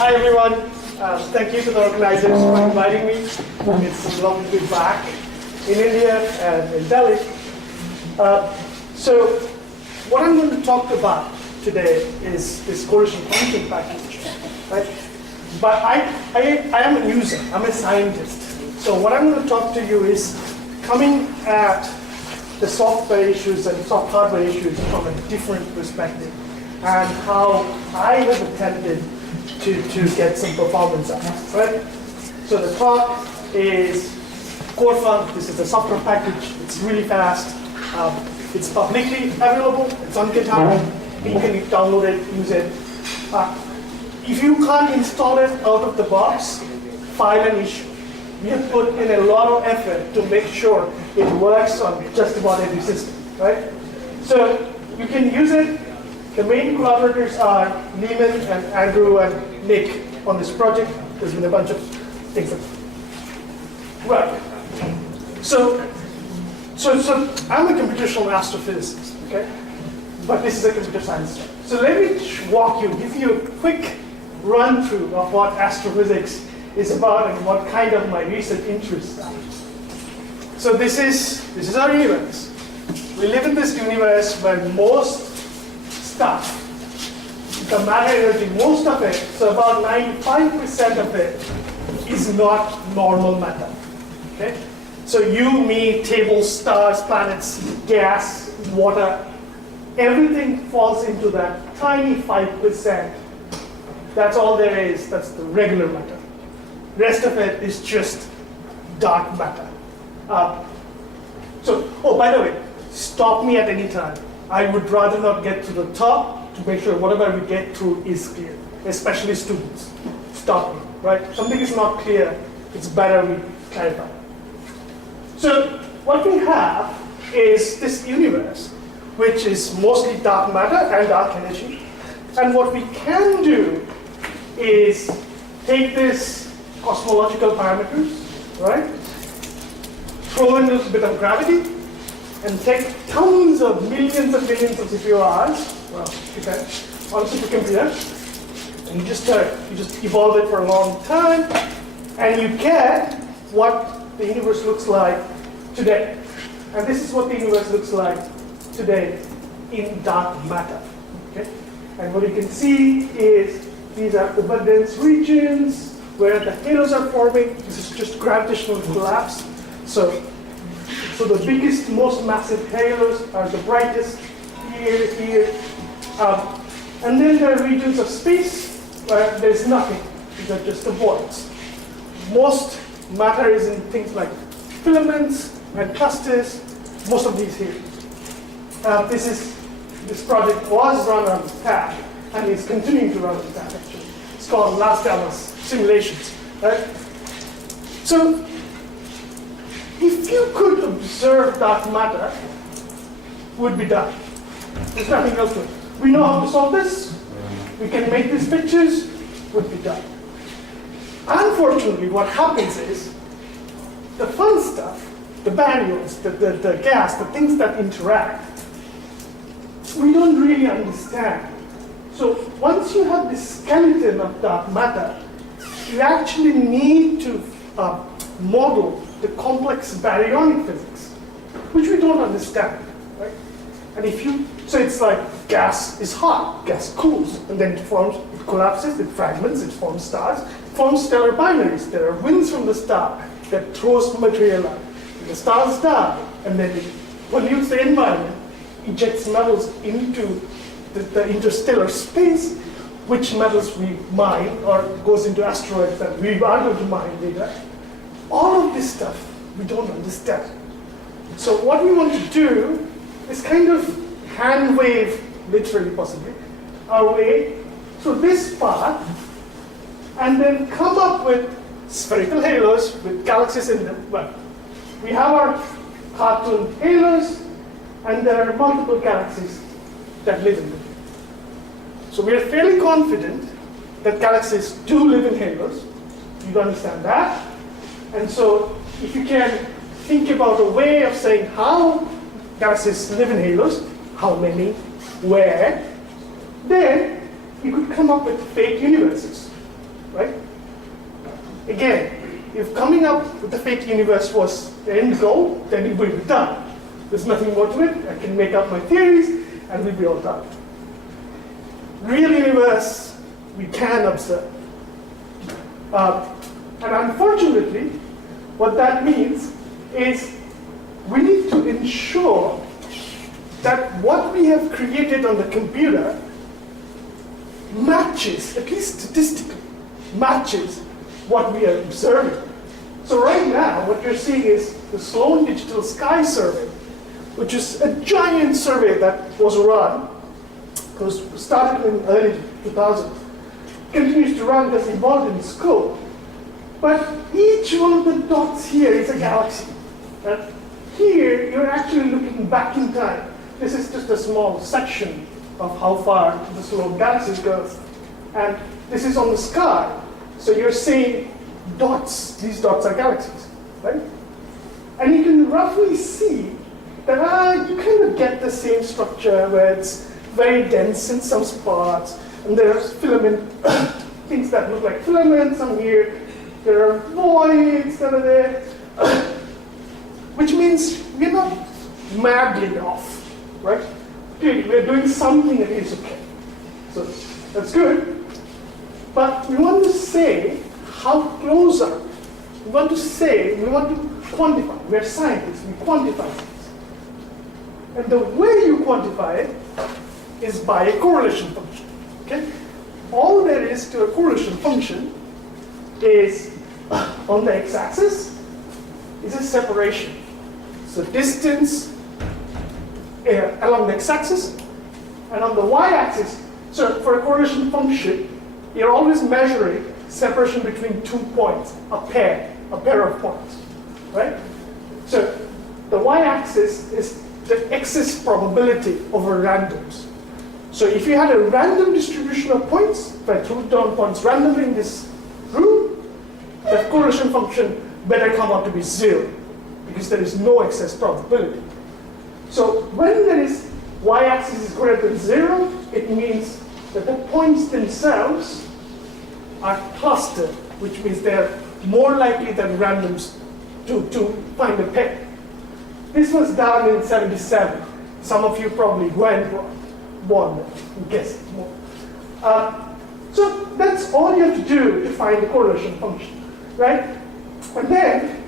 Hi everyone. Thank you to the organizers for inviting me. It's lovely to be back in India and in Delhi. So what I'm going to talk about today is this coalition function package, right? But I am a user. I'm a scientist. So what I'm going to talk to you is coming at the software issues and soft hardware issues from a different perspective, and how I have attempted to get some performance out, right? So the talk is CoreFun. This is a software package. It's really fast. It's publicly available. It's on GitHub. You can download it, use it. If you can't install it out of the box, file an issue. We have put in a lot of effort to make sure it works on just about every system, right? So you can use it. The main collaborators are Neiman and Andrew and Nick on this project. There's been a bunch of things. Right. So I'm a computational astrophysicist, okay? But this is a computer science talk. So let me give you a quick run through of what astrophysics is about and what kind of my research interests are. So this is our universe. We live in this universe where most stuff, the matter energy, most of it, so about 95% of it is not normal matter. Okay? So you, me, tables, stars, planets, gas, water, everything falls into that tiny 5%. That's all there is. That's the regular matter. Rest of it is just dark matter. Oh, by the way, stop me at any time. I would rather not get to the top to make sure whatever we get through is clear, especially students. Stop me, right? Something is not clear, it's better we clarify. So what we have is this universe, which is mostly dark matter and dark energy. And what we can do is take this cosmological parameters, right? Throw in a little bit of gravity, and take tons of millions of billions of CPU hours, okay, on a supercomputer, and you just evolve it for a long time, and you get what the universe looks like today. And this is what the universe looks like today in dark matter. Okay? And what you can see is these are abundance regions where the halos are forming. This is just gravitational collapse. So the biggest, most massive halos are the brightest here. And then there are regions of space where there's nothing. These are just the voids. Most matter is in things like filaments and clusters, most of these here. This project was run on TAG and is continuing to run on TAG actually. It's called Las Vegas simulations, right? So if you could observe dark matter, would be done. There's nothing else to it. We know how to solve this. We can make these pictures, would be done. Unfortunately, what happens is the fun stuff, the baryons, the gas, the things that interact, we don't really understand. So once you have this skeleton of dark matter, you actually need to model the complex baryonic physics, which we don't understand, right? And so it's like gas is hot, gas cools, and then it collapses, it fragments, it forms stars, it forms stellar binaries. There are winds from the star that throws material out. The stars die, and then it pollutes the environment, ejects metals into the interstellar space, which metals we mine, or goes into asteroids that we are going to mine later. All of this stuff we don't understand. So what we want to do is kind of hand wave, literally possibly, our way through this path, and then come up with spherical halos with galaxies in them. Well, we have our cartoon halos, and there are multiple galaxies that live in them. So we are fairly confident that galaxies do live in halos. You understand that? And so if you can think about a way of saying how galaxies live in halos, how many, where, then you could come up with fake universes. again, if coming up with the fake universe was the end goal, then it would be done. There's nothing more to it. I can make up my theories, and we'll be all done. Real universe, we can observe. And unfortunately, what that means is we need to ensure that what we have created on the computer matches, at least statistically, matches what we are observing. So right now, what you're seeing is the Sloan Digital Sky Survey, which is a giant survey that was run, was started in early 2000s, continues to run, has evolved in scope. But each one of the dots here is a galaxy. Here, you're actually looking back in time. This is just a small section of how far the Sloan galaxy goes. And this is on the sky. So you're seeing dots. These dots are galaxies, right? And you can roughly see that you kind of get the same structure where it's very dense in some spots, and there's filament, things that look like filaments. Some here, there are voids that are there, which means we're not madly off, right? Clearly, we're doing something that is okay. So that's good. But we want to say how close are we? We want to quantify. We're scientists, we quantify things. And the way you quantify it is by a correlation function. Okay? All there is to a correlation function is on the x-axis is a separation. So distance along the x-axis, and on the y-axis, so for a correlation function, you're always measuring separation between 2 points, a pair of points, right? So the y-axis is the excess probability over randoms. So if you had a random distribution of points, if I threw down points randomly in this room, the correlation function better come out to be 0, because there is no excess probability. So when there is y-axis is greater than 0, it means that the points themselves are clustered, which means they're more likely than randoms to find a pair. This was done in '77. Some of you probably weren't born then, guessed more. So that's all you have to do to find the correlation function, right? And then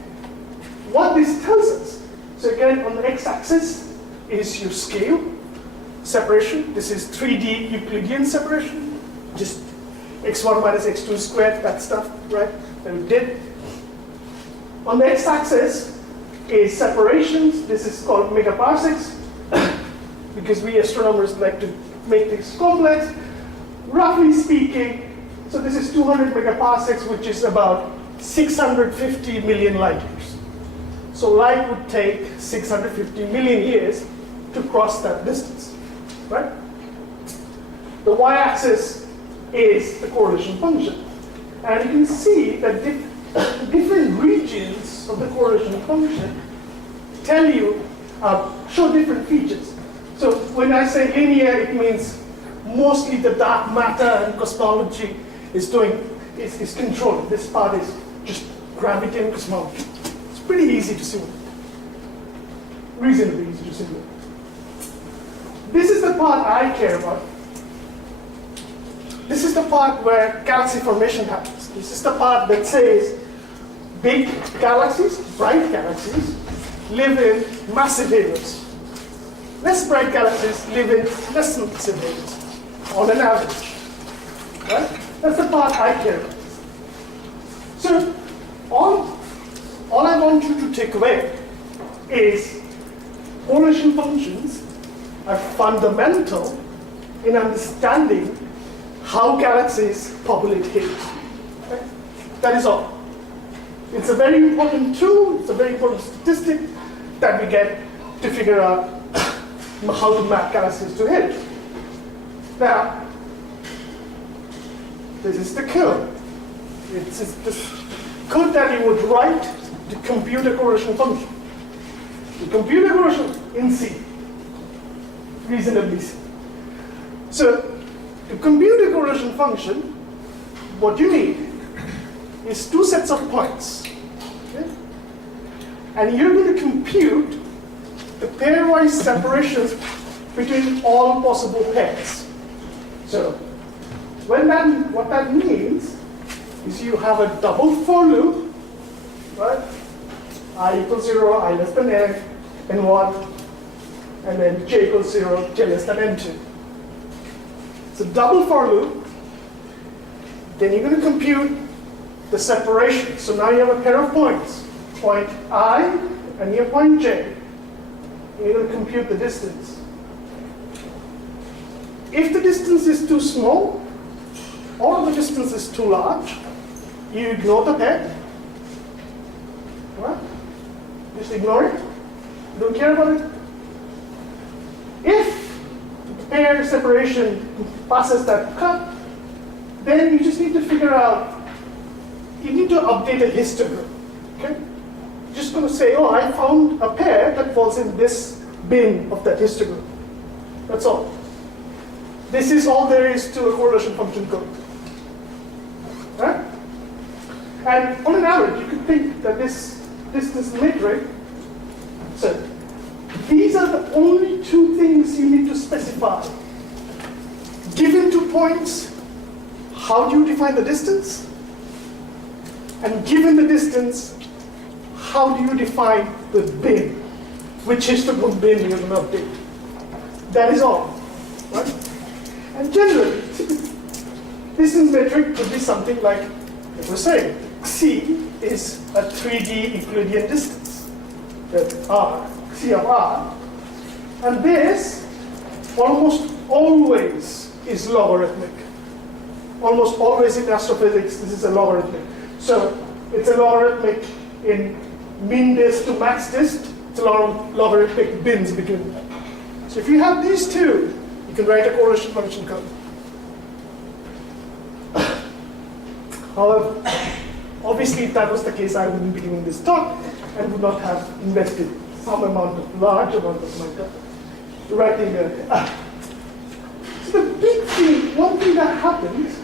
what this tells us, so again on the x-axis is your scale, separation. This is 3D Euclidean separation, just x1 minus x2 squared, that stuff, right, that we did. On the x-axis is separations. This is called megaparsecs, because we astronomers like to make things complex. Roughly speaking, so this is 200 megaparsecs, which is about 650 million light years. So light would take 650 million years to cross that distance, right? The y-axis is the correlation function. And you can see that different regions of the correlation function tell you, show different features. So when I say linear, it means mostly the dark matter and cosmology is controlled. This part is just gravity and cosmology. It's pretty easy to simulate. Reasonably easy to simulate. This is the part I care about. This is the part where galaxy formation happens. This is the part that says big galaxies, bright galaxies, live in massive halos. Less bright galaxies live in less massive halos, on an average. Right? That's the part I care about. So all I want you to take away is correlation functions are fundamental in understanding how galaxies populate halos. Okay? That is all. It's a very important tool, it's a very important statistic that we get to figure out how to map galaxies to halos. Now, this is the code. It's this code that you would write to compute a correlation function. You compute a correlation in C, reasonably C. So, to compute a correlation function, what you need is two sets of points. Okay? And you're going to compute the pairwise separations between all possible pairs. So what that means is you have a double for loop, right? I equals 0, I less than n, n1, and then j equals 0, j less than n2. So double for loop, then you're going to compute the separation. So now you have a pair of points, point I and your point j. And you're going to compute the distance. If the distance is too small, or the distance is too large, you ignore the pair. Right? Just ignore it. Don't care about it. If the pair separation passes that cut, then you just need to figure out, you need to update a histogram. Okay? You're just going to say, oh, I found a pair that falls in this bin of that histogram. That's all. This is all there is to a correlation function code. Right? And on an average, you could think that this metric, so these are the only two things you need to specify. Given 2 points, how do you define the distance? And given the distance, how do you define the bin? Which histogram bin you're going to update? That is all. Right? And generally, distance metric could be something like, as we're saying, C is a 3D Euclidean distance. R, C of R. And this almost always is logarithmic. Almost always in astrophysics, this is a logarithmic. So it's a logarithmic in mean dist to max dist. It's a logarithmic bins between them. So if you have these two, you can write a correlation function code. However, obviously if that was the case, I wouldn't be giving this talk and would not have invested some large amount of my time writing it. So the big thing, one thing that happens,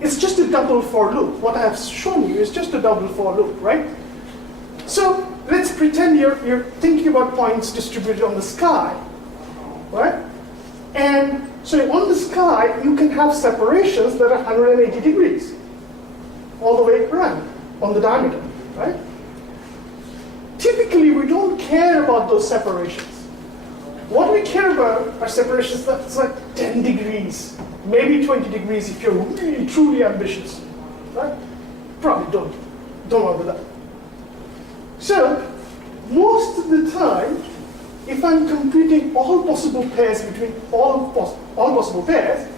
it's just a double for loop. What I have shown you is just a double for loop, right? So let's pretend you're thinking about points distributed on the sky, right? And so on the sky, you can have separations that are 180 degrees all the way around on the diameter, right? Typically, we don't care about those separations. What we care about are separations that's like 10 degrees, maybe 20 degrees if you're really, truly ambitious, right? Probably don't want that. So, most of the time, if I'm computing all possible pairs between all possible pairs,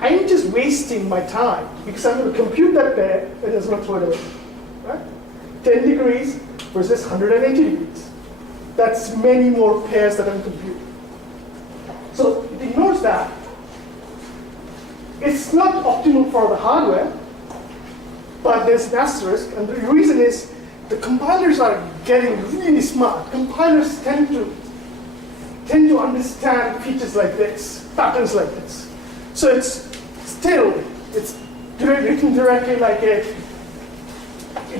I'm just wasting my time because I'm going to compute that pair and it's going to throw it away. Right? 10 degrees versus 180 degrees. That's many more pairs that I'm computing. So it ignores that. It's not optimal for the hardware, but there's an asterisk, and the reason is the compilers are getting really smart. Compilers tend to understand features like this, patterns like this. So it's written directly like it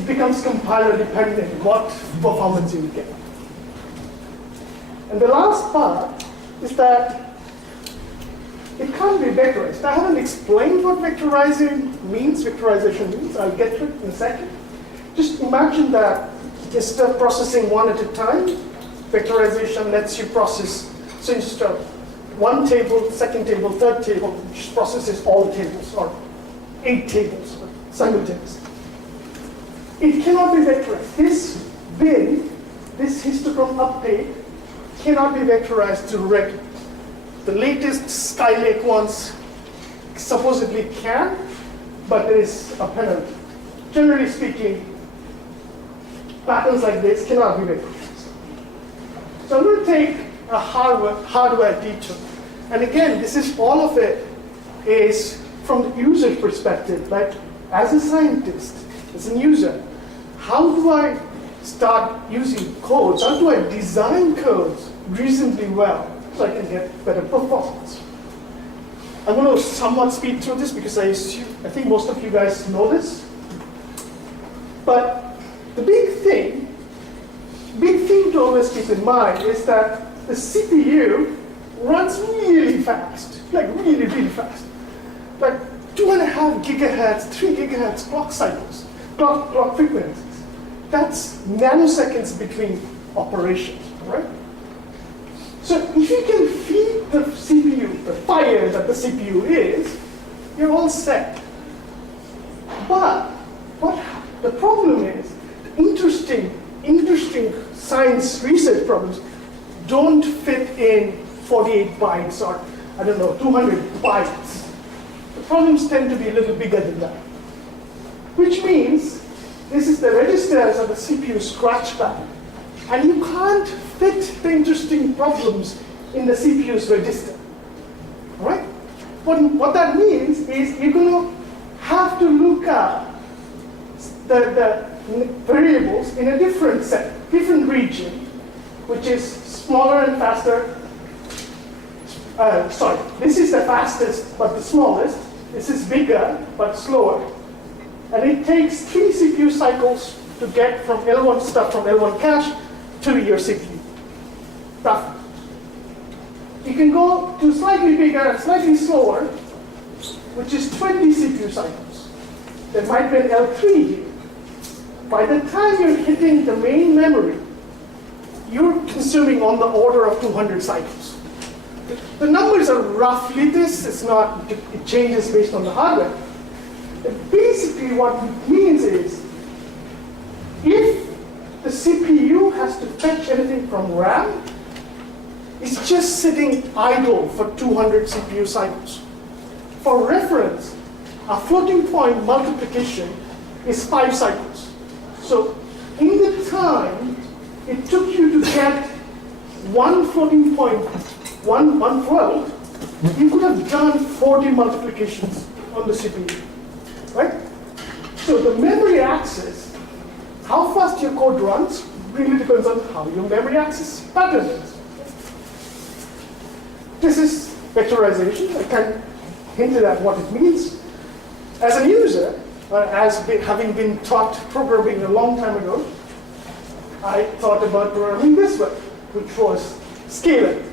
becomes compiler dependent what performance you get. And the last part is that it can't be vectorized. I haven't explained what vectorization means. I'll get to it in a second. Just imagine that instead of processing one at a time, vectorization lets you process. So instead of one table, second table, third table, it just processes all the tables, or 8 tables simultaneously. It cannot be vectorized. This bin, this histogram update, cannot be vectorized directly. The latest Skylake ones supposedly can, but there is a penalty. Generally speaking, patterns like this cannot be vectorized. So I'm going to take a hardware detour. And again, this is all of it is from the user perspective. Like, as a scientist, as a user, how do I start using codes? How do I design codes reasonably well so I can get better performance? I'm going to somewhat speed through this because I think most of you guys know this. But the big thing to always keep in mind is that the CPU runs really fast, like really, really fast. Like 2.5 gigahertz, 3 gigahertz clock cycles, clock frequencies. That's nanoseconds between operations, right? So if you can feed the CPU, the fire that the CPU is, you're all set. But the problem is, interesting science research problems don't fit in 48 bytes or, 200 bytes. The problems tend to be a little bigger than that. Which means this is the registers of the CPU scratch pad. And you can't fit the interesting problems in the CPU's register. All right? What that means is you're going to have to look at the variables in a different region, which is smaller and faster. This is the fastest but the smallest. This is bigger but slower. And it takes 3 CPU cycles to get from L1 stuff from L1 cache to your CPU. Roughly. You can go to slightly bigger and slightly slower, which is 20 CPU cycles. There might be an L3 here. By the time you're hitting the main memory, you're consuming on the order of 200 cycles. The numbers are roughly this. It's not, it changes based on the hardware. But basically what it means is, if the CPU has to fetch anything from RAM, it's just sitting idle for 200 CPU cycles. For reference, a floating point multiplication is 5 cycles. So in the time it took you to get one floating point, 1/12, you could have done 40 multiplications on the CPU, right? So the memory access, how fast your code runs, really depends on how your memory access pattern is. This is vectorization. I kind of hinted at what it means. As a user, having been taught programming a long time ago, I thought about programming this way, which was scaling.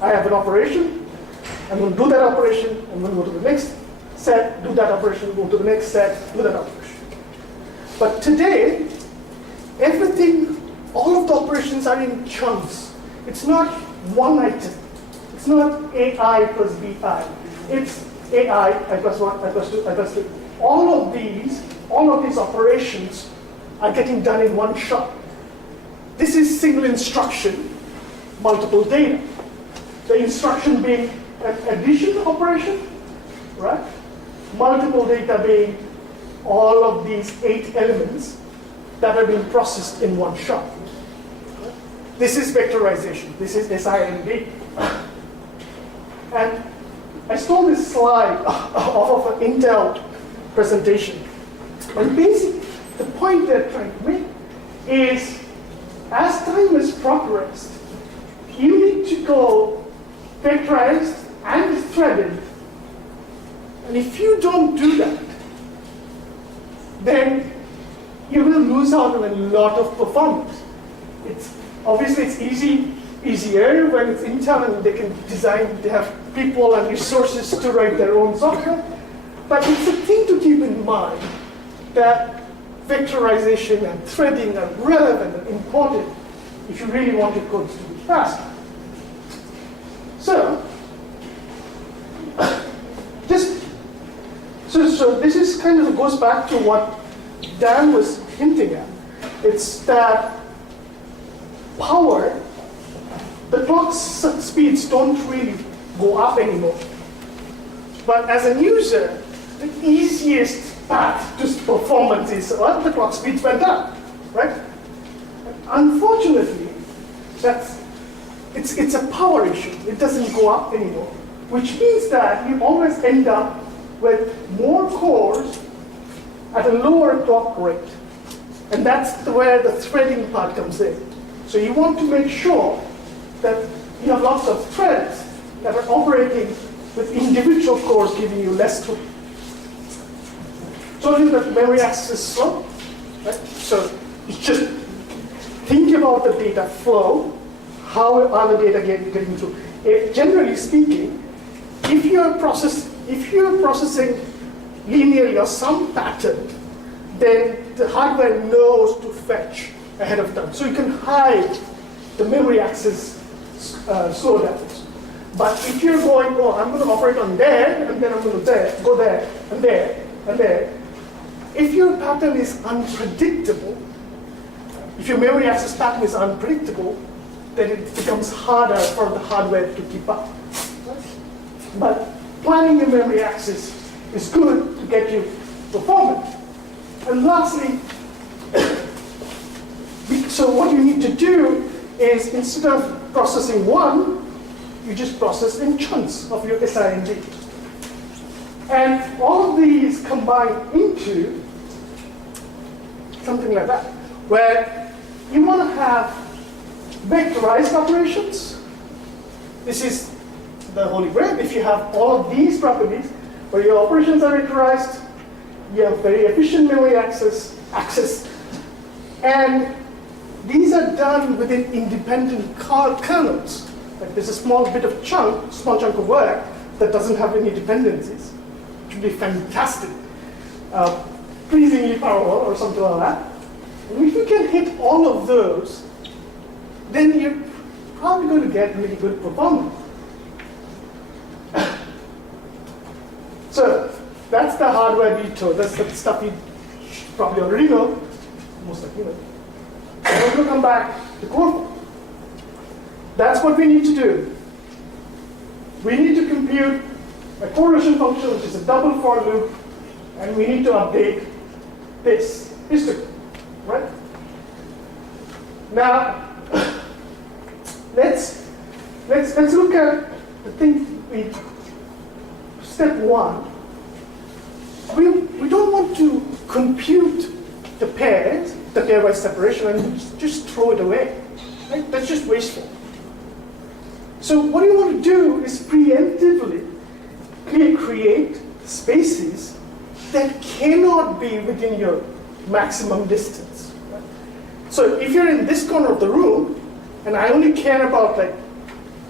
I have an operation, I'm going to do that operation, I'm going to go to the next set, do that operation, go to the next set, do that operation. But today, everything, all of the operations are in chunks. It's not one item. It's not AI plus BI. It's AI, I plus 1, I plus 2, I plus 3. All of these operations are getting done in one shot. This is single instruction, multiple data. The instruction being an addition operation, right? Multiple data being all of these 8 elements that are being processed in one shot. This is vectorization. This is SIMD. And I stole this slide off of an Intel presentation. And basically, the point they're trying to make is, as time has progressed, you need to go vectorized and threaded. And if you don't do that, then you will lose out on a lot of performance. Obviously it's easier when it's Intel and they can design, they have people and resources to write their own software. But it's a thing to keep in mind that vectorization and threading are relevant and important if you really want your codes to be fast. So this is kind of goes back to what Dan was hinting at. It's that power, the clock speeds don't really go up anymore. But as a user, the easiest path to performance is, well, the clock speeds went up, right? Unfortunately, it's a power issue. It doesn't go up anymore, which means that you always end up with more cores at a lower clock rate. And that's where the threading part comes in. So you want to make sure that you have lots of threads that are operating with individual cores giving you less throughput. Told you that memory access is slow, right? So you just think about the data flow, how are the data getting through. Generally speaking, if you're processing linearly or some pattern, then the hardware knows to fetch ahead of time. So you can hide the memory access slowdowns. But if you're going, oh, I'm going to operate on there, and then I'm going to go there, and there, and there, if your pattern is unpredictable, if your memory access pattern is unpredictable, then it becomes harder for the hardware to keep up. But planning your memory access is good to get you performance. And lastly, so what you need to do is instead of processing one, you just process in chunks of your SIMD. And all of these combine into something like that, where you want to have vectorized operations. This is the holy grail. If you have all of these properties, where your operations are vectorized, you have very efficient memory access, and these are done within independent kernels. Like there's a small chunk of work that doesn't have any dependencies. It would be fantastic, pleasingly powerful or something like that. And if you can hit all of those, then you're probably going to get really good performance. So that's the hardware detour. That's the stuff you probably already know, most likely know. We're going to come back to core. That's what we need to do. We need to compute a correlation function, which is a double for loop, and we need to update this histogram, right? Now, let's look at the thing. Step one. We don't want to compute the pairs, the pairwise separation, and just throw it away. Right? That's just wasteful. So what you want to do is preemptively create spaces that cannot be within your maximum distance. Right? So if you're in this corner of the room, and I only care about like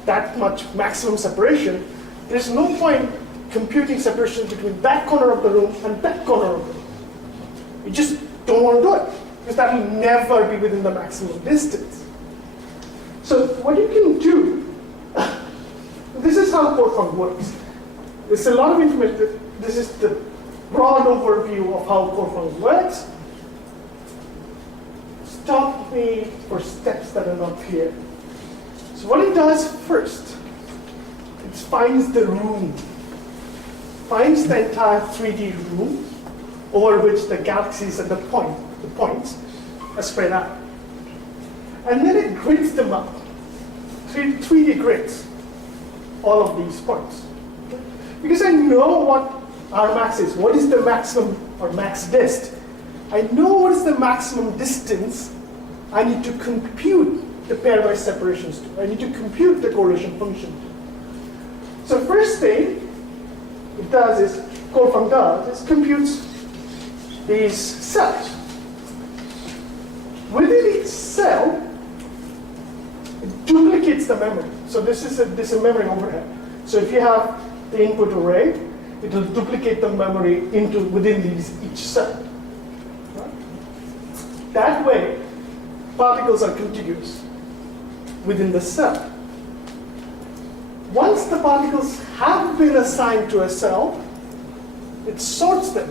that much maximum separation, there's no point computing separation between that corner of the room and that corner of the room. You just don't want to do it, because that will never be within the maximum distance. So what you can do, this is how CoreFunc works. There's a lot of information. This is the broad overview of how CoreFunc works. Stop me for steps that are not clear. So what it does first, it finds the room. Finds the entire 3D room over which the galaxies and the points are spread out. And then it grids them up. 3D grids all of these points. Because I know what our max is. What is the maximum or max dist? I know what is the maximum distance I need to compute the pairwise separations to. I need to compute the correlation function to. So first thing it does is, CoreFunc does, is computes these cells. Within each cell, it duplicates the memory. So this is a memory overhead. So if you have the input array, it will duplicate the memory within each cell. Right? That way, particles are contiguous within the cell. Once the particles have been assigned to a cell, it sorts them.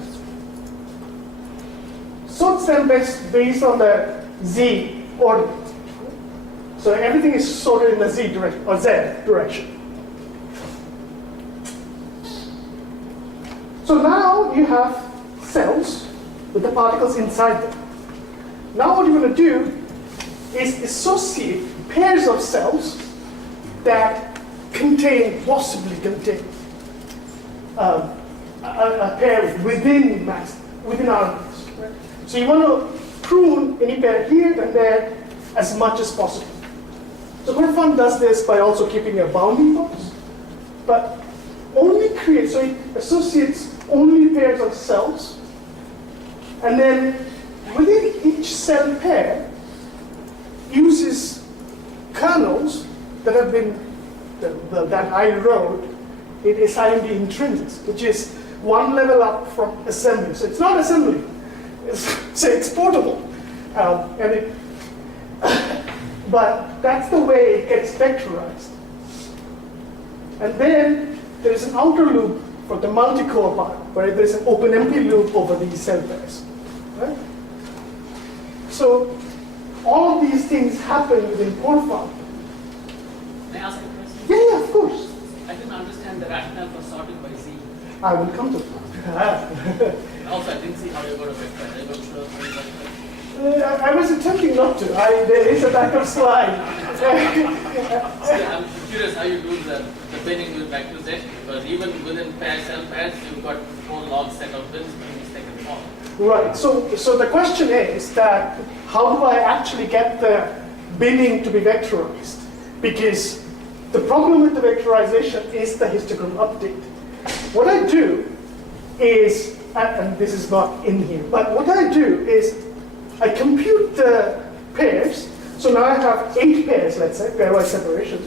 Sorts them based on the z ordinate. So everything is sorted in the z direction or z direction. So now you have cells with the particles inside them. Now what you're going to do is associate pairs of cells that possibly contain a pair within our max. Right? So you want to prune any pair here and there as much as possible. So CoreFunc does this by also keeping a bounding box. But only creates, so it associates only pairs of cells, and then within each cell pair uses kernels that have been, that I wrote in SIMD intrinsics, which is one level up from assembly. So it's not assembly, it's portable. But that's the way it gets vectorized. And then there's an outer loop for the multi-core part, where there's an open empty loop over these cell pairs. Right? So all of these things happen within core file. May I ask a question? Yeah, of course. I didn't understand the rationale for sorting by Z. I will come to that. Also, I didn't see how you're going to vectorize. Are you going to show us how you vectorize? I was attempting not to. There is a backup slide. I'm curious how you do the binning with vectorization, because even within cell pairs, you've got whole long set of bins being taken form. Right. So the question is that how do I actually get the binning to be vectorized? Because the problem with the vectorization is the histogram update. What I do is, and this is not in here, but what I do is I compute the pairs. So now I have 8 pairs, let's say, pairwise separation.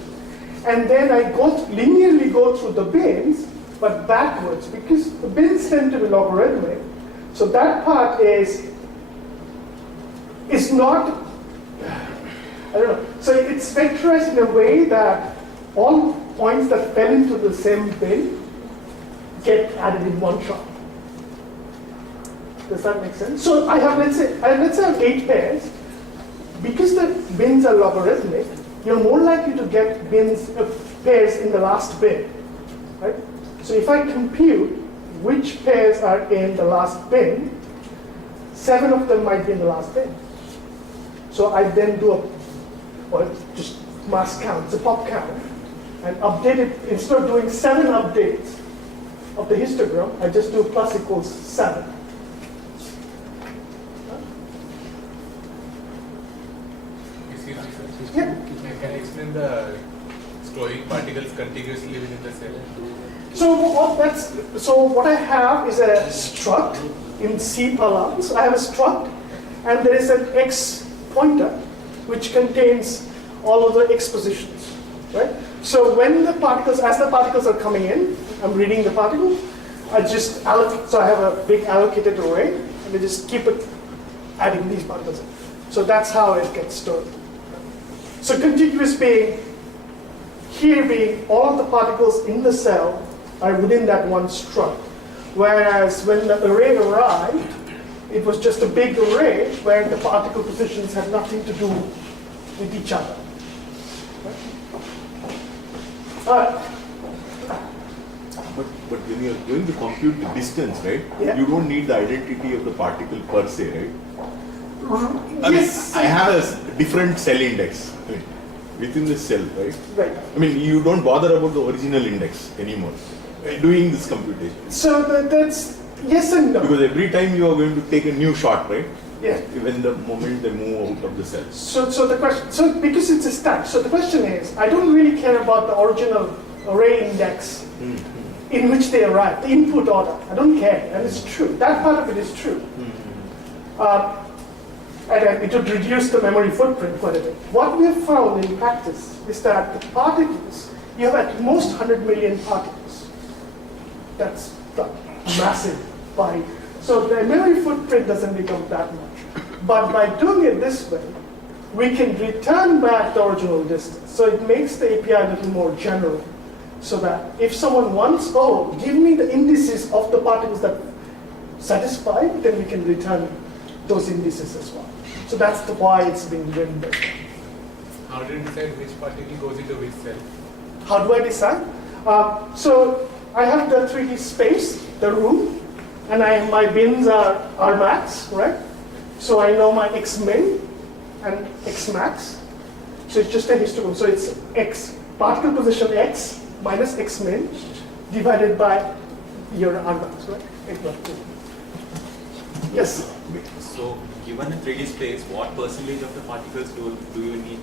And then I linearly go through the bins, but backwards, because the bins tend to be logarithmic. So that part is not, I don't know. So it's vectorized in a way that all points that fell into the same bin get added in one shot. Does that make sense? So I have, let's say I have 8 pairs. Because the bins are logarithmic, you're more likely to get pairs in the last bin, right? So if I compute which pairs are in the last bin, 7 of them might be in the last bin. So I then do just mass count, it's a pop count, and update it. Instead of doing 7 updates of the histogram, I just do plus equals 7. Yeah. Can you explain the scrolling particles contiguously within the cell? So what I have is a struct in C parlance. I have a struct, and there is an X pointer which contains all of the X positions, right? So when the particles, as the particles are coming in, I'm reading the particle. I just allocate. So I have a big allocated array, and I just keep it adding these particles in. So that's how it gets stored. So contiguous being all of the particles in the cell are within that one struct. Whereas when the array arrived, it was just a big array where the particle positions had nothing to do with each other. But when you're going to compute the distance, right? Yeah. You don't need the identity of the particle per se, right? Yes. I have a different cell index within the cell, right? Right. I mean, you don't bother about the original index anymore doing this computation. So that's yes and no. Because every time you are going to take a new shot, right? Yeah. When the moment they move out of the cell. So the question, so because it's a stack, so the question is, I don't really care about the original array index in which they arrive, the input order. I don't care, and it's true. That part of it is true. And it would reduce the memory footprint quite a bit. What we have found in practice is that the particles, you have at most 100 million particles. That's massive. So the memory footprint doesn't become that much. But by doing it this way, we can return back the original distance. So it makes the API a little more general. So that if someone wants, give me the indices of the particles that satisfy, then we can return those indices as well. So that's why it's being written there. How do you decide which particle goes into which cell? How do I decide? So I have the 3D space, the room, and my bins are max, right? So I know my X min and X max. So it's just a histogram. So it's X, particle position X minus X min divided by your R max, right? Yes? So, given a 3D space, what percentage of the particles do you need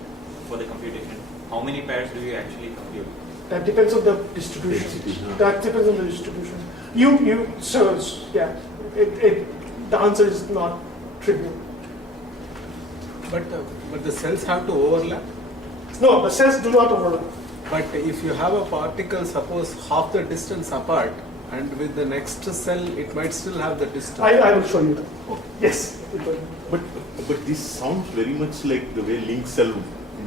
for the computation? How many pairs do you actually compute? That depends on the distribution. Density, huh. That depends on the distribution. The answer is not trivial. But the cells have to overlap. No, the cells do not overlap. But if you have a particle, suppose half the distance apart, and with the next cell, it might still have the distance. I will show you that. Yes. It will. But this sounds very much like the way link cell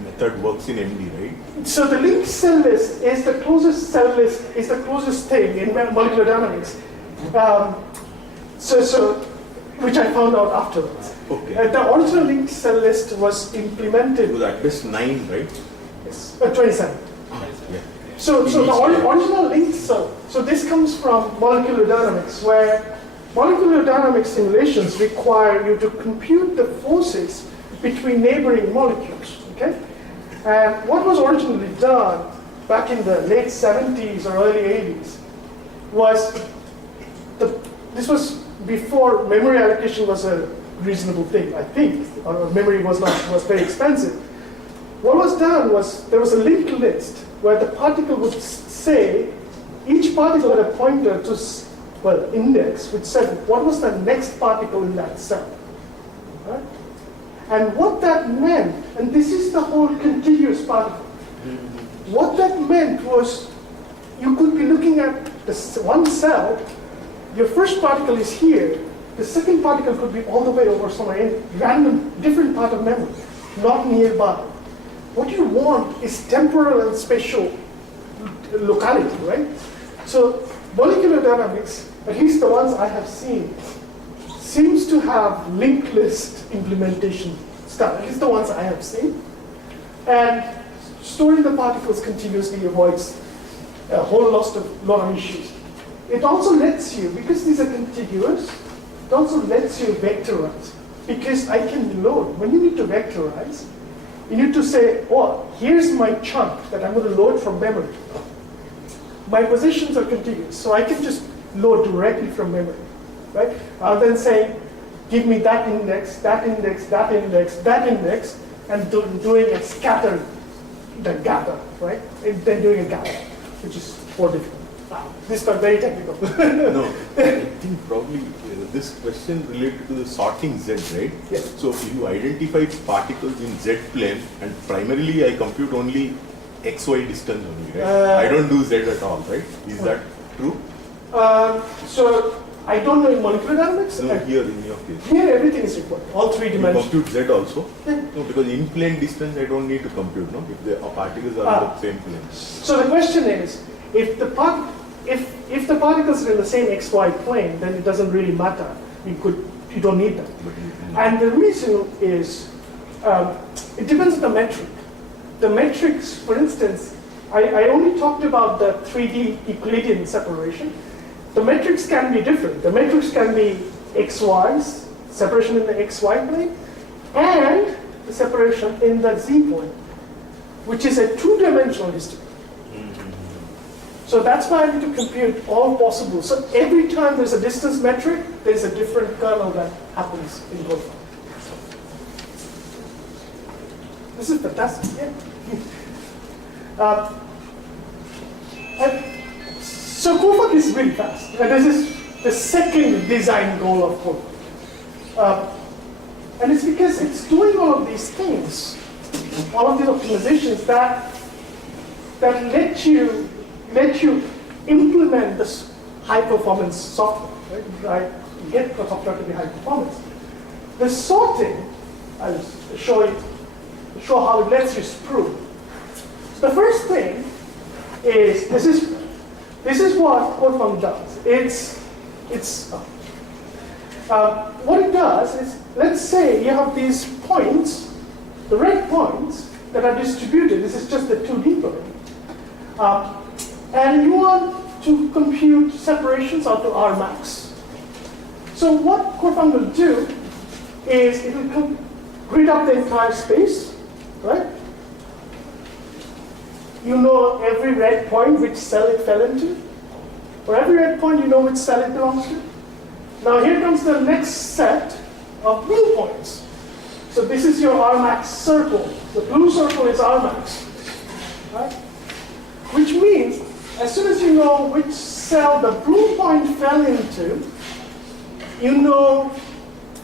method works in MD, right? So the linked cell list is the closest cell list, is the closest thing in molecular dynamics. Which I found out afterwards. Okay. The original linked cell list was It implemented. was at best 9, right? Yes, 27. Yeah. So In the each cell. original linked cell. So this comes from molecular dynamics, where molecular dynamics simulations require you to compute the forces between neighboring molecules. Okay. And what was originally done back in the late 70s or early 80s was this was before memory allocation was a reasonable thing, I think, or memory was very expensive. What was done was there was a linked list where the particle would say, each particle had a pointer to, index, which said what was the next particle in that cell. Right? And what that meant, and this is the whole contiguous part of it, what that meant was you could be looking at one cell, your first particle is here, the second particle could be all the way over somewhere in random, different part of memory, not nearby. What you want is temporal and spatial locality, right? So molecular dynamics, at least the ones I have seen, seems to have linked list implementation stuff, at least the ones I have seen. And storing the particles continuously avoids a whole lot of issues. It also lets you, because these are contiguous, it also lets you vectorize. Because I can load, when you need to vectorize, you need to say, oh, here's my chunk that I'm going to load from memory. My positions are contiguous, so I can just load directly from memory, right? Rather than saying, give me that index, that index, that index, that index, and doing a scatter, the gather, right? And then doing a gather, which is more difficult. This got very technical. No, I think probably this question related to the sorting Z, right? Yes. So you identify particles in Z plane, and primarily I compute only XY distance only, right? I don't do Z at all, right? Is that true? So I don't know in molecular dynamics. No, here in your case. Here everything is required, all three You dimensions. compute Z also? Yeah. No, because in plane distance I don't need to compute, no? If the particles are in the same plane. So the question is, if the particles are in the same XY plane, then it doesn't really matter. You don't need that. And the reason is, it depends on the metric. The metrics, for instance, I only talked about the 3D Euclidean separation. The metrics can be different. The metrics can be XYs, separation in the XY plane, and the separation in the Z plane, which is a two-dimensional history. So that's why I need to compute all possible. So every time there's a distance metric, there's a different kernel that happens in both. This is fantastic, yeah. So COFAC is really fast. And this is the second design goal of COFAC. And it's because it's doing all of these things, all of these optimizations that let you implement this high-performance software, right? Get the software to be high performance. The sorting, I'll show how it lets you sprue. So the first thing is this is what CodeFunc does. What it does is, let's say you have these points, the red points that are distributed. This is just the 2D plane. And you want to compute separations out to Rmax. So what CodeFunc will do is it will grid up the entire space, right? You know every red point which cell it fell into. For every red point, you know which cell it belongs to. Now here comes the next set of blue points. So this is your Rmax circle. The blue circle is Rmax, right? which means as soon as you know which cell the blue point fell into, you know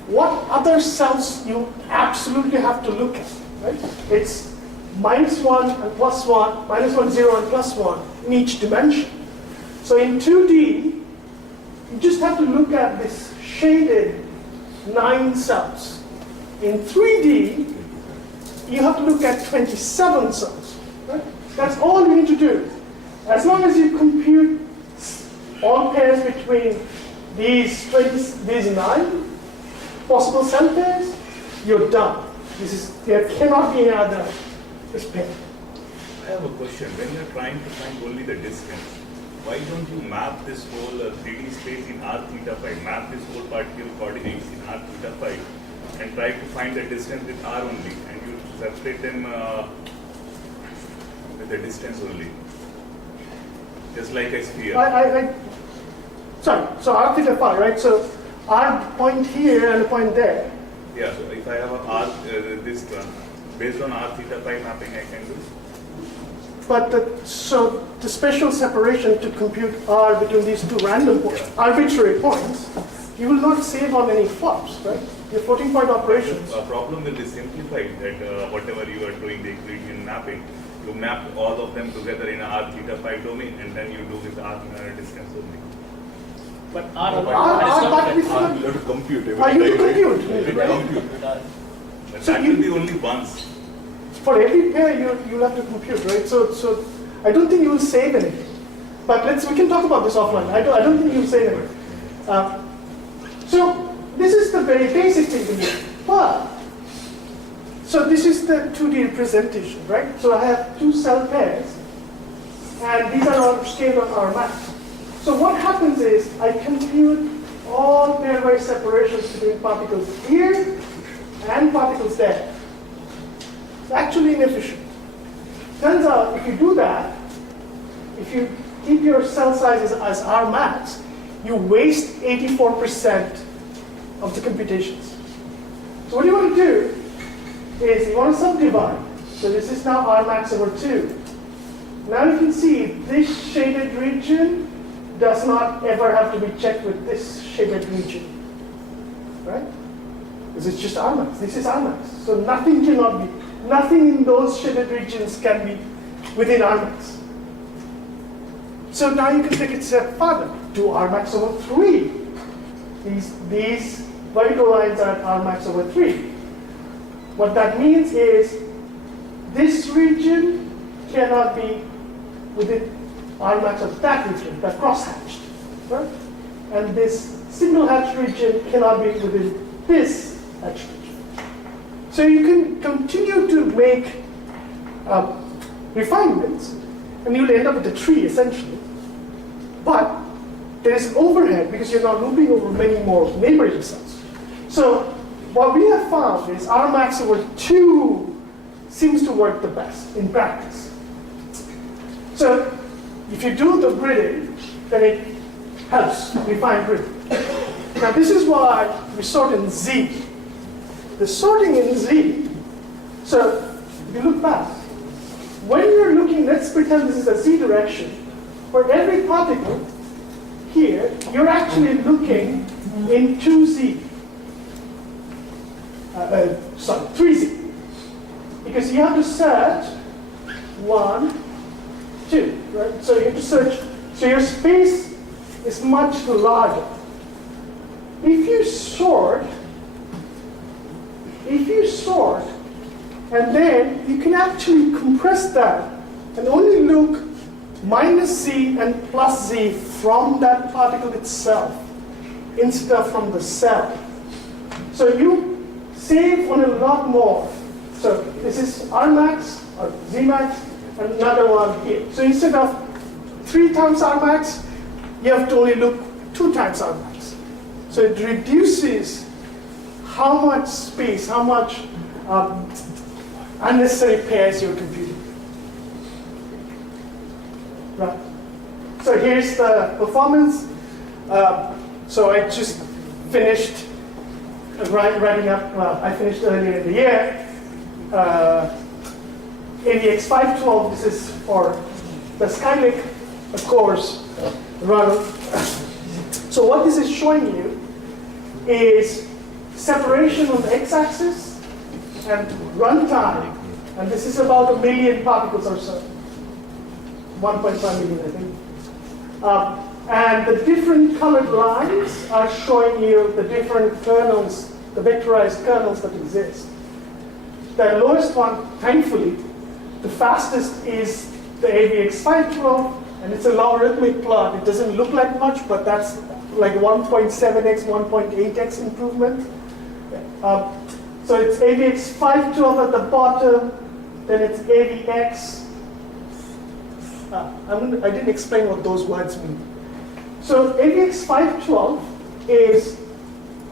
what other cells you absolutely have to look at, right? It's -1 and +1, -1, 0 and +1 in each dimension. So in 2D, you just have to look at this shaded 9 cells. In 3D, you have to look at 27 cells. Right? That's all you need to do. As long as you compute all pairs between these 9 possible cell pairs, you're done. There cannot be any other pair. I have a question. When you're trying to find only the distance, why don't you map this whole 3D space in r theta phi? Map this whole particle coordinates in r theta phi and try to find the distance with r only, and you separate them with the distance only, just like a sphere. Sorry, so r theta phi, right? So r point here and a point there. Yeah, so if I have a r, this one, based on r theta phi mapping, I can do. But so the special separation to compute r between these two random points, arbitrary points, you will not save on any flops, right? Your floating point operations. The problem will be simplified, that whatever you are doing the Euclidean mapping, you map all of them together in a r theta phi domain, and then you do with r distance only. But R but we You have to compute every Are you time, right? compute? Every Right? compute. But So that you- will be only once. For every pair, you'll have to compute, right? So I don't think you will save anything. But we can talk about this offline. I don't think you'll save anything. So this is the very basic thing to do. But so this is the 2D representation, right? So I have 2 cell pairs, and these are all scaled on our map. So what happens is I compute all pairwise separations between particles here and particles there. It's actually inefficient. Turns out if you do that, if you keep your cell sizes as R max, you waste 84% of the computations. So what you want to do is you want to subdivide. So this is now R max over 2. Now you can see this shaded region does not ever have to be checked with this shaded region, right? Because it's just R max. This is R max. So nothing in those shaded regions can be within R max. So now you can take it a step further. Do R max over 3. These vertical lines are at R max over 3. What that means is this region cannot be within R max of that region, that cross-hatched, right? And this single-hatched region cannot be within this hatched region. So you can continue to make refinements, and you'll end up with a tree, essentially. But there is an overhead because you're not looping over many more neighboring cells. So what we have found is R max over 2 seems to work the best in practice. So if you do the gridding, then it helps refine gridding. Now this is why we sort in Z. The sorting in Z, so if you look back, when you're looking, let's pretend this is a Z direction, for every particle here, you're actually looking in 2Z. 3Z. Because you have to search 1, 2, right? So you have to search, so your space is much larger. If you sort, and then you can actually compress that and only look -Z and +Z from that particle itself instead of from the cell. So you save on a lot more. So this is R max or Z max, and another one here. So instead of 3 times R max, you have to only look 2 times R max. So it reduces how much space, how much unnecessary pairs you're computing. Right. So here's the performance. So I just finished writing up, I finished earlier in the year. AVX 512, this is for the Skylake cores run. So what this is showing you is separation on the x-axis and runtime, and this is about 1 million particles or so, 1.5 million, I think. And the different colored lines are showing you the different kernels, the vectorized kernels that exist. The lowest one, thankfully, the fastest is the AVX512, and it's a logarithmic plot. It doesn't look like much, but that's like 1.7x, 1.8x improvement. So it's AVX512 at the bottom, then it's AVX. I didn't explain what those words mean. So AVX512 is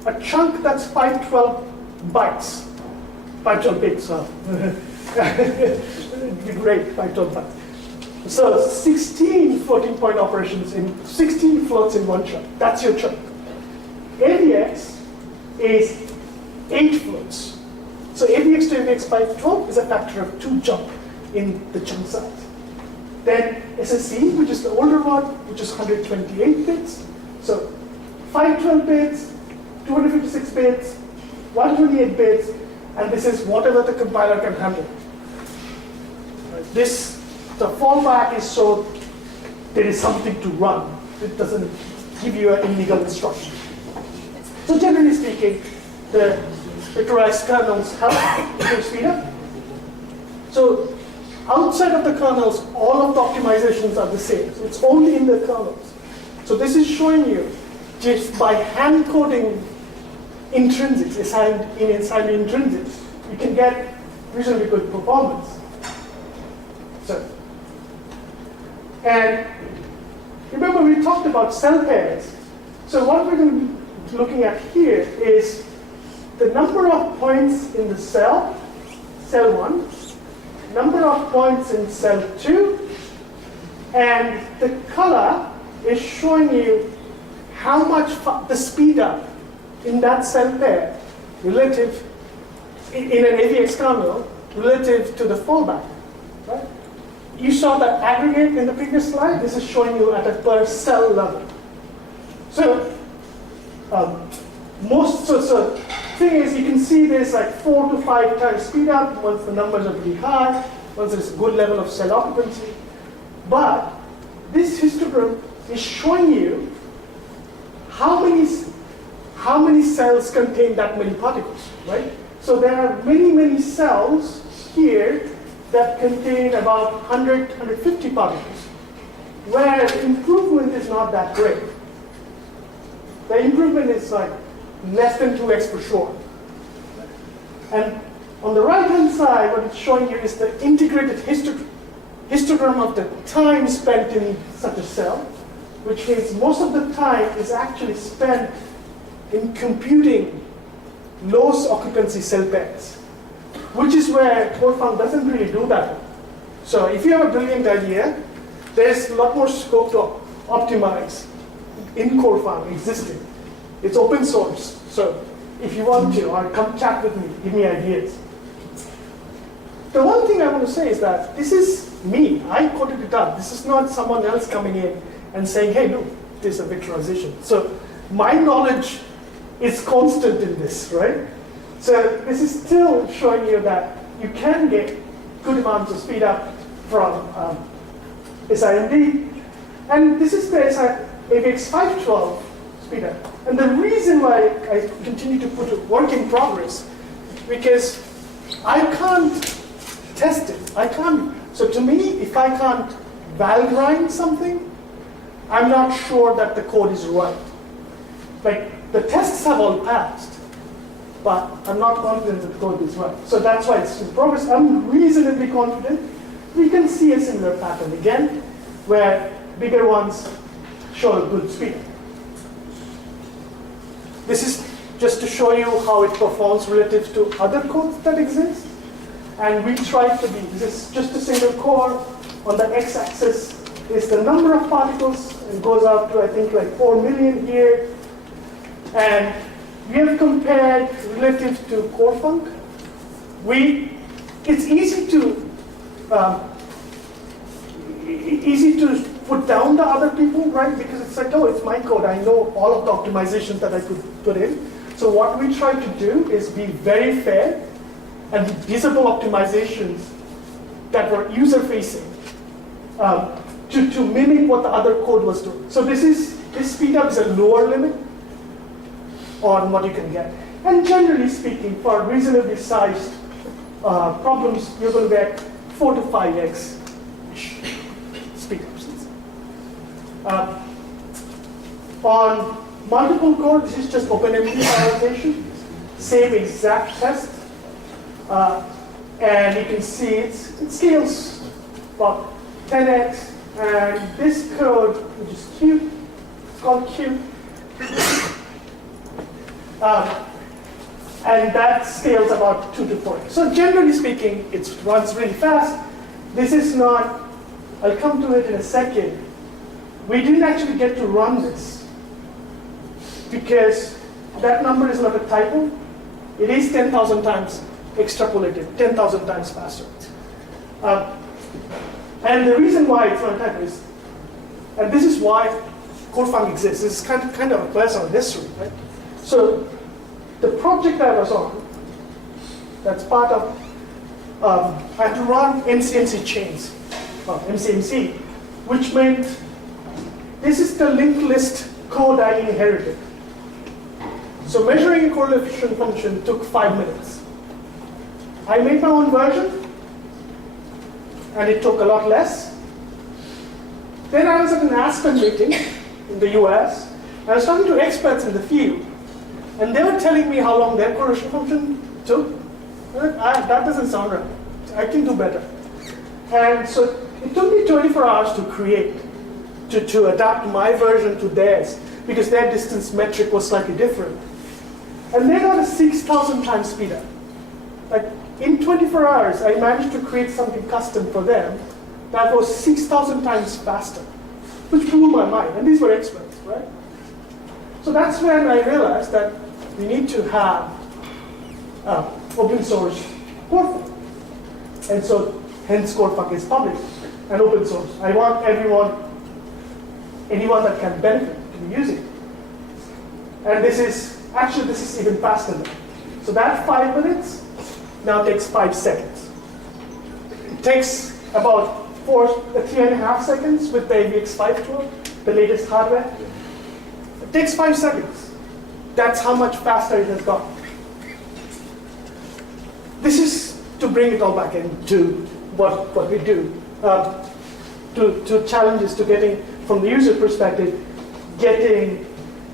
a chunk that's 512 bytes. 512 bits, it'd be great, 512 bytes. So 16 floating point operations in 16 floats in one chunk. That's your chunk. AVX is 8 floats. So AVX to AVX512 is a factor of 2 jump in the chunk size. Then SCEC, which is the older one, which is 128 bits. So 512 bits, 256 bits, 128 bits, and this is whatever the compiler can handle. The fallback is so there is something to run. It doesn't give you an illegal instruction. So generally speaking, the vectorized kernels help to speed up. So outside of the kernels, all of the optimizations are the same. So it's only in the kernels. So this is showing you just by hand coding intrinsics, assigned intrinsics, you can get reasonably good performance. So, and remember we talked about cell pairs. So what we're going to be looking at here is the number of points in the cell 1, number of points in cell 2, and the color is showing you how much the speed up in that cell pair relative in an AVX kernel relative to the fallback. Right? You saw that aggregate in the previous slide. This is showing you at a per cell level. So so thing is, you can see there's like 4 to 5 times speed up once the numbers are pretty high, once there's a good level of cell occupancy. But this histogram is showing you how many cells contain that many particles, right? So there are many cells here that contain about 100, 150 particles, where the improvement is not that great. The improvement is like less than 2x for sure. And on the right-hand side, what it's showing you is the integrated histogram of the time spent in such a cell, which means most of the time is actually spent in computing low occupancy cell pairs, which is where CoreFunc doesn't really do that. So if you have a brilliant idea, there's a lot more scope to optimize in CoreFunc existing. It's open source. So if you want to, or come chat with me, give me ideas. The one thing I want to say is that this is me. I coded it up. This is not someone else coming in and saying, hey, look, there's a vectorization. So my knowledge is constant in this, right? So this is still showing you that you can get good amounts of speed up from SIMD. And this is the AVX512 speed up. And the reason why I continue to put work in progress, because I can't test it. So to me, if I can't val grind something, I'm not sure that the code is right. Like, the tests have all passed, but I'm not confident that the code is right. So that's why it's in progress. I'm reasonably confident. We can see a similar pattern again, where bigger ones show a good speed. This is just to show you how it performs relative to other codes that exist. And we try to be, this is just a single core. On the x-axis is the number of particles. It goes out to, I think, like 4 million here. And we have compared relative to CoreFunc. It's easy to easy to put down the other people, right? Because it's like, oh, it's my code. I know all of the optimizations that I could put in. So what we try to do is be very fair and visible optimizations that were user-facing to mimic what the other code was doing. So this speed up is a lower limit on what you can get. And generally speaking, for reasonably sized problems, you're going to get 4 to 5x speed ups. On multiple core, this is just OpenMP parallelization, same exact test. And you can see it scales about 10x. And this code, which is cute, it's called cute. And that scales about 2 to 4x. So generally speaking, it runs really fast. This is not, I'll come to it in a second. We didn't actually get to run this because that number is not a typo. It is 10,000 times extrapolated, 10,000 times faster. And the reason why it's not a typo is, and this is why CodeFunk exists. This is kind of a personal history, right? So the project I was on, that's part of, I had to run MCMC chains, MCMC, which meant this is the linked list code I inherited. So measuring a correlation function took 5 minutes. I made my own version, and it took a lot less. Then I was at an Aspen meeting in the US. I was talking to experts in the field, and they were telling me how long their correlation function took. That doesn't sound right. I can do better. And so it took me 24 hours to create, to adapt my version to theirs, because their distance metric was slightly different. And they got a 6,000 times speed up. Like in 24 hours, I managed to create something custom for them that was 6,000 times faster, which blew my mind. And these were experts, right? So that's when I realized that we need to have open source CodeFunk. And so hence CodeFunk is public and open source. I want anyone that can benefit to be using it. And this is even faster now. So that 5 minutes now takes 5 seconds. It takes about 3.5 seconds with the AVX5 tool, the latest hardware. It takes 5 seconds. That's how much faster it has gone. This is to bring it all back into what we do. To challenges to getting, from the user perspective, getting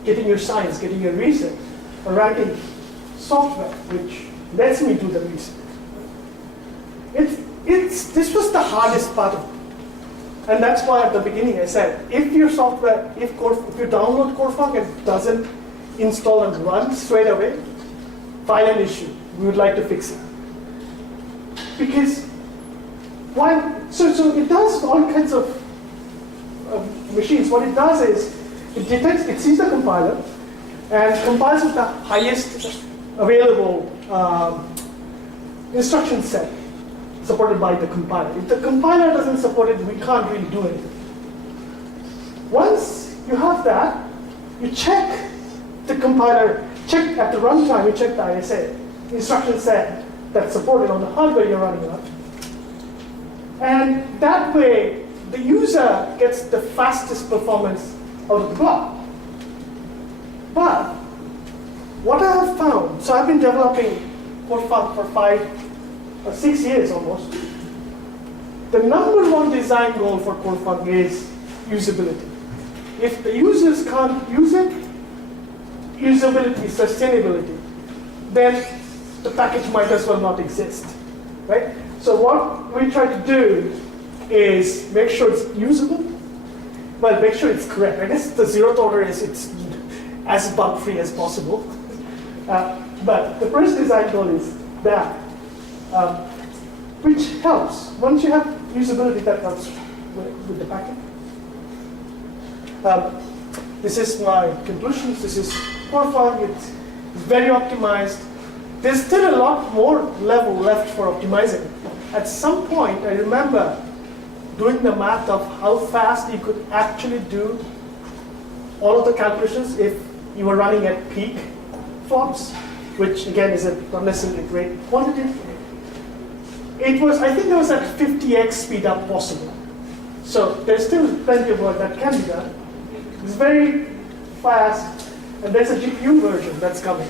your science, getting your research, or writing software which lets me do the research. This was the hardest part of it. And that's why at the beginning I said, if your software, if you download CodeFunk and it doesn't install and run straight away, file an issue. We would like to fix it. Because so it does all kinds of machines. What it does is it sees the compiler and compiles with the highest available instruction set supported by the compiler. If the compiler doesn't support it, we can't really do anything. Once you have that, you check the compiler, check at the runtime, you check the ISA, instruction set that's supported on the hardware you're running on. And that way, the user gets the fastest performance out of the block. But what I have found, so I've been developing CodeFunk for 5 or 6 years almost. The number one design goal for CodeFunk is usability. If the users can't use it, usability, sustainability, then the package might as well not exist, right? So what we try to do is make sure it's usable, well, make sure it's correct. I guess the zeroth order is it's as bug-free as possible. But the first design goal is that, which helps. Once you have usability, that helps with the package. This is my conclusions. This is CodeFunk. It's very optimized. There's still a lot more level left for optimizing. At some point, I remember doing the math of how fast you could actually do all of the calculations if you were running at peak flops, which again is not necessarily a great quantity. It was, I think it was at 50x speed up possible. So there's still plenty of work that can be done. It's very fast, and there's a GPU version that's coming,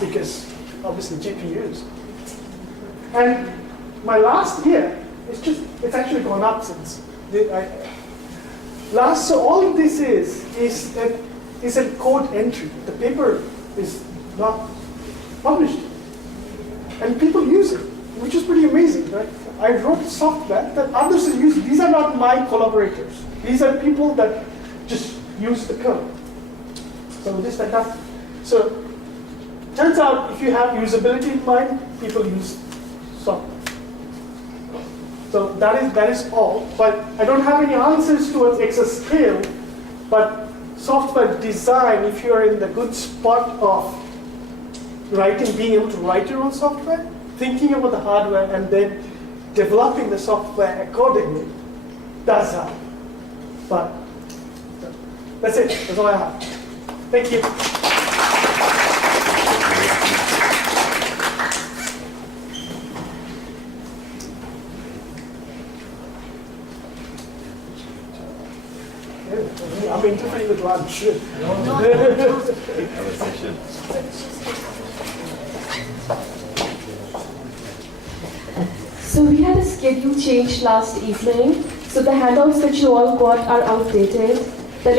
because obviously GPUs. And my last year, it's actually gone up since. So all of this is a code entry. The paper is not published, and people use it, which is pretty amazing, right? I wrote software that others are using. These are not my collaborators. These are people that just use the code. So just like that. So turns out if you have usability in mind, people use software. So that is all. But I don't have any answers towards exascale. But software design, if you're in the good spot of being able to write your own software, thinking about the hardware, and then developing the software accordingly, does help. But that's it. That's all I have. Thank you. I'm interfering with lunch. Have a session. So we had a schedule change last evening. So the handouts that you all got are outdated. The